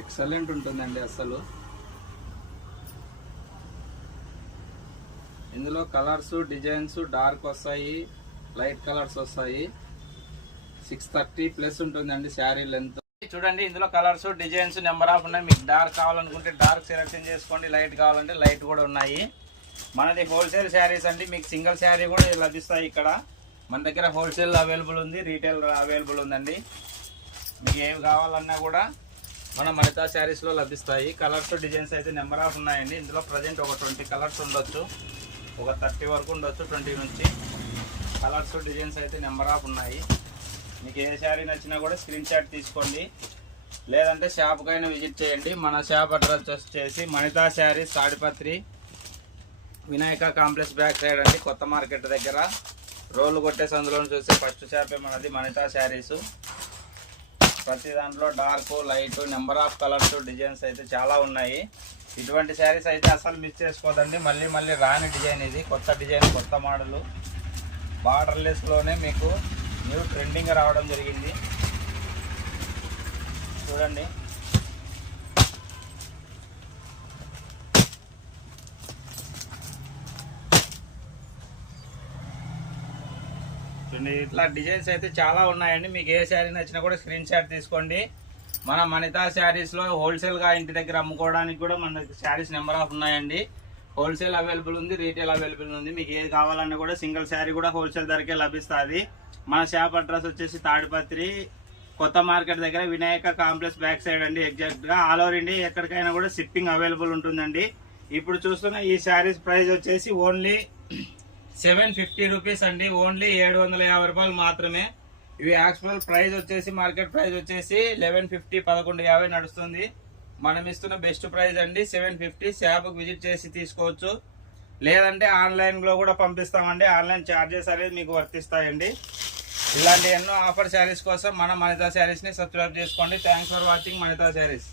Excellent ఉంటుందండి అసలు. ఇందులో కలర్స్ డిజైన్స్ డార్క్ వస్తాయి, లైట్ కలర్స్ వస్తాయి. 630+ ఉంటుందండి శారీ లెంత్. చూడండి ఇందులో కలర్స్ డిజైన్స్ నెంబర్ ఆఫ్ ఉన్నాయి. మీకు డార్క్ కావాలనుకుంటే డార్క్ సెలెక్షన్ చేసుకోండి, లైట్ కావాలంటే లైట్ కూడా ఉన్నాయి. మనది హోల్సేల్ శారీస్ అండి. మీకు సింగిల్ శారీ కూడా లభిస్తాయి ఇక్కడ. మన దగ్గర హోల్సేల్ అవైలబుల్ ఉంది, రీటైల్ అవైలబుల్ ఉందండి. మీకు ఏవి కావాలన్నా కూడా మన మణితా శారీస్లో లభిస్తాయి. కలర్స్ డిజైన్స్ అయితే నెంబర్ ఆఫ్ ఉన్నాయండి. ఇందులో ప్రజెంట్ ఒక 20 కలర్స్ ఉండొచ్చు, ఒక 30 వరకు ఉండొచ్చు. 20 నుంచి కలర్స్ డిజైన్స్ అయితే నెంబర్ ఆఫ్ ఉన్నాయి. మీకు ఏ శారీ నచ్చినా కూడా స్క్రీన్ షాట్ తీసుకోండి, లేదంటే షాప్కైనా విజిట్ చేయండి. మన షాప్ అడ్రస్ వచ్చేసి Manitha sarees, Tadipatri, Vinayaka complex back side అండి, కొత్త మార్కెట్ దగ్గర. రోడ్లు కొట్టే సందులో చూస్తే ఫస్ట్ షాపే మనది మణితా శారీస్. ప్రతి దాంట్లో dark, light, number of colours designs అయితే చాలా ఉన్నాయి. ఇటువంటి శారీస్ అయితే అసలు మిస్ చేసుకోదండి. మళ్ళీ మళ్ళీ రాని డిజైన్ ఇది, కొత్త డిజైన్, కొత్త మోడలు. బార్డర్లెస్లోనే మీకు న్యూ ట్రెండింగ్ రావడం జరిగింది. చూడండి ఇట్లా డిజైన్స్ అయితే చాలా ఉన్నాయండి. మీకు ఏ శారీ నచ్చినా కూడా స్క్రీన్ షాట్ తీసుకోండి. మన మణితా శారీస్లో హోల్సేల్గా ఇంటి దగ్గర అమ్ముకోవడానికి కూడా మన శారీస్ నెంబర్ ఆఫ్ ఉన్నాయండి. హోల్సేల్ అవైలబుల్ ఉంది, రీటైల్ అవైలబుల్ ఉంది. మీకు ఏది కావాలన్నా కూడా సింగిల్ శారీ కూడా హోల్సేల్ ధరకే లభిస్తుంది. మన షాప్ అడ్రస్ వచ్చేసి తాడిపత్రి, కొత్త మార్కెట్ దగ్గర, వినాయక కాంప్లెక్స్ బ్యాక్ సైడ్ అండి. ఎగ్జాక్ట్గా ఆల్ ఓవర్ ఇండియా ఎక్కడికైనా కూడా షిప్పింగ్ అవైలబుల్ ఉంటుందండి. ఇప్పుడు చూస్తున్న ఈ శారీస్ ప్రైస్ వచ్చేసి ఓన్లీ 750 రూపీస్ అండి. ఓన్లీ 750 రూపాయలు మాత్రమే. ఇవి యాక్చువల్ ప్రైస్ వచ్చేసి, మార్కెట్ ప్రైస్ వచ్చేసి 1150, 1150 నడుస్తుంది. మనం ఇస్తున్న బెస్ట్ ప్రైస్ అండి 750. షాప్కి విజిట్ చేసి తీసుకోవచ్చు, లేదంటే ఆన్లైన్లో కూడా పంపిస్తామండి. ఆన్లైన్ ఛార్జెస్ అనేది మీకు వర్తిస్తాయండి. ఇలాంటి ఎన్నో ఆఫర్ శారీస్ కోసం మన మణితా శారీస్ని సబ్స్క్రైబ్ చేసుకోండి. Thanks for watching మణితా saris.